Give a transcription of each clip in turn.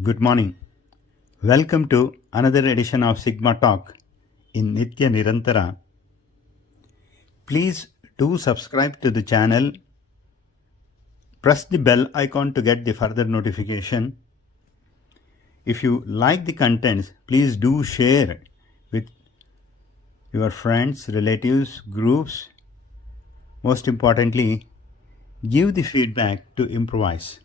Good morning. Welcome to another edition of Sigma Talk in Nitya Nirantara. Please do subscribe to the channel. Press the bell icon to get the further notification. If you like the contents, please do share with your friends, relatives, groups. Most importantly, give the feedback to improvise.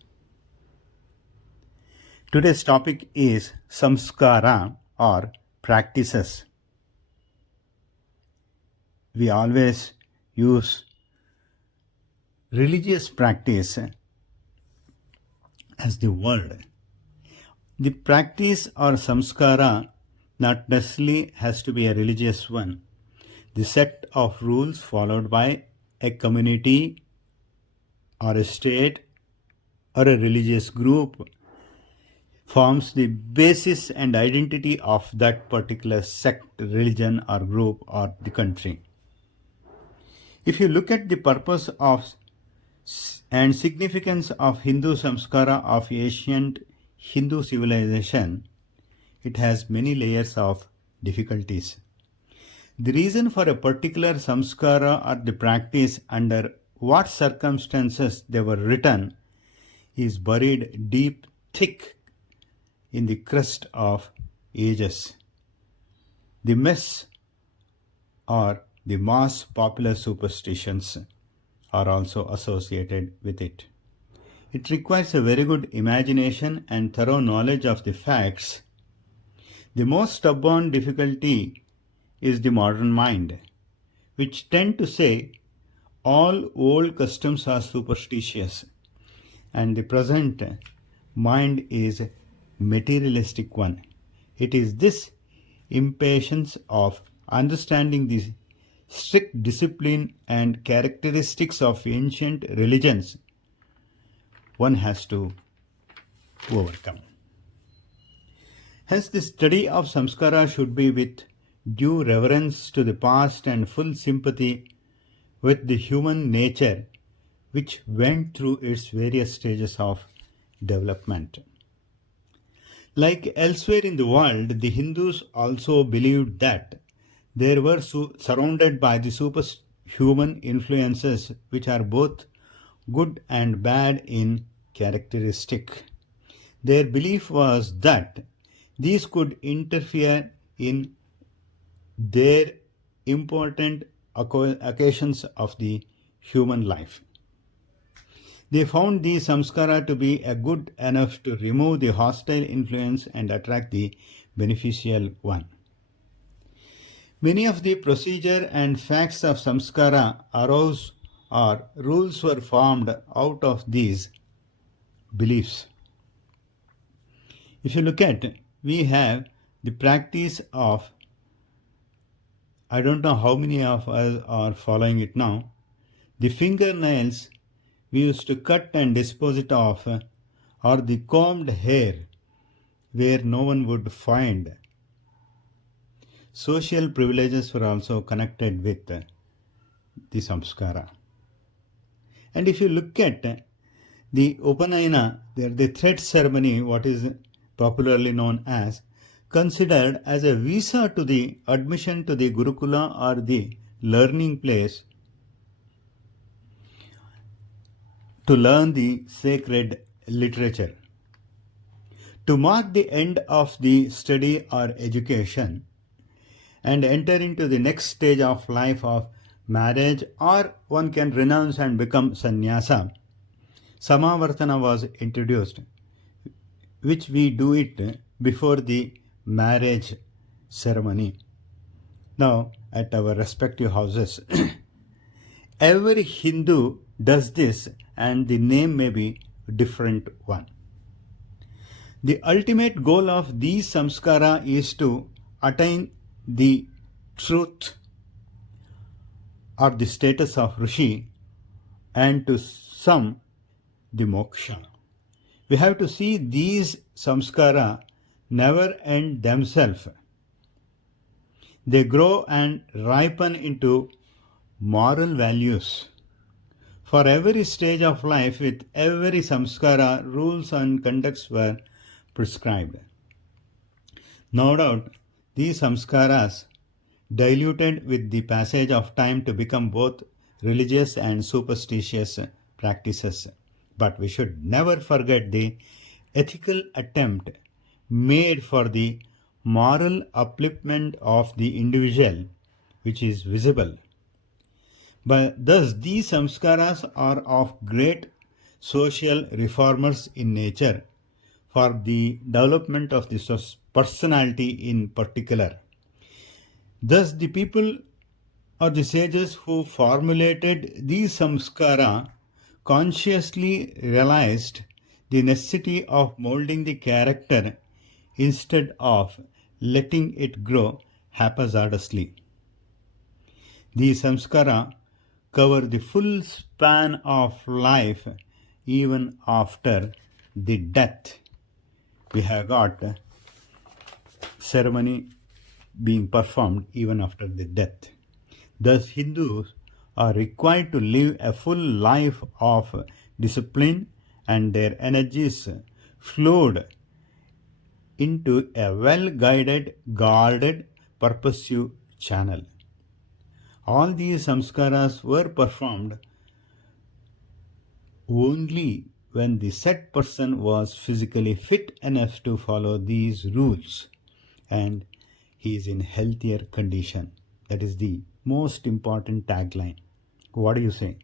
Today's topic is samskara or practices. We always use religious practice as the word. The practice or samskara not necessarily has to be a religious one. The set of rules followed by a community or a state or a religious group forms the basis and identity of that particular sect, religion or group or the country. If you look at the purpose of and significance of Hindu samskara of ancient Hindu civilization, it has many layers of difficulties. The reason for a particular samskara or the practice, under what circumstances they were written, is buried deep, thick in the crust of ages. The mess or the mass popular superstitions are also associated with it. It requires a very good imagination and thorough knowledge of the facts. The most stubborn difficulty is the modern mind, which tend to say all old customs are superstitious, and the present mind is materialistic one. It is this impatience of understanding the strict discipline and characteristics of ancient religions one has to overcome. Hence, the study of samskara should be with due reverence to the past and full sympathy with the human nature which went through its various stages of development. Like elsewhere in the world, the Hindus also believed that they were surrounded by the superhuman influences which are both good and bad in characteristic. Their belief was that these could interfere in their important occasions of the human life. They found the samskara to be a good enough to remove the hostile influence and attract the beneficial one. Many of the procedure and facts of samskara arose or rules were formed out of these beliefs. If you look at, we have the practice of, I don't know how many of us are following it now, the fingernails we used to cut and dispose it off, or the combed hair where no one would find. Social privileges were also connected with the samskara. And if you look at the Upanayana, the thread ceremony, what is popularly known as, considered as a visa to the admission to the Gurukula or the learning place to learn the sacred literature. To mark the end of the study or education and enter into the next stage of life of marriage, or one can renounce and become sannyasa, Samavartana was introduced, which we do it before the marriage ceremony. Now, at our respective houses, every Hindu does this, and the name may be different one. The ultimate goal of these samskara is to attain the truth or the status of Rishi, and to some the moksha. We have to see these samskara never end themselves. They grow and ripen into moral values. For every stage of life, with every samskara, rules and conducts were prescribed. No doubt, these samskaras diluted with the passage of time to become both religious and superstitious practices. But we should never forget the ethical attempt made for the moral upliftment of the individual, which is visible. But thus, these samskaras are of great social reformers in nature for the development of the personality in particular. Thus, the people or the sages who formulated these samskara consciously realized the necessity of molding the character instead of letting it grow haphazardly. These samskara cover the full span of life even after the death. We have got ceremony being performed even after the death. Thus, Hindus are required to live a full life of discipline, and their energies flowed into a well guided, guarded, purposive channel. All these samskaras were performed only when the said person was physically fit enough to follow these rules and he is in healthier condition. That is the most important tagline. What do you say?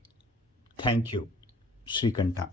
Thank you, Srikanta.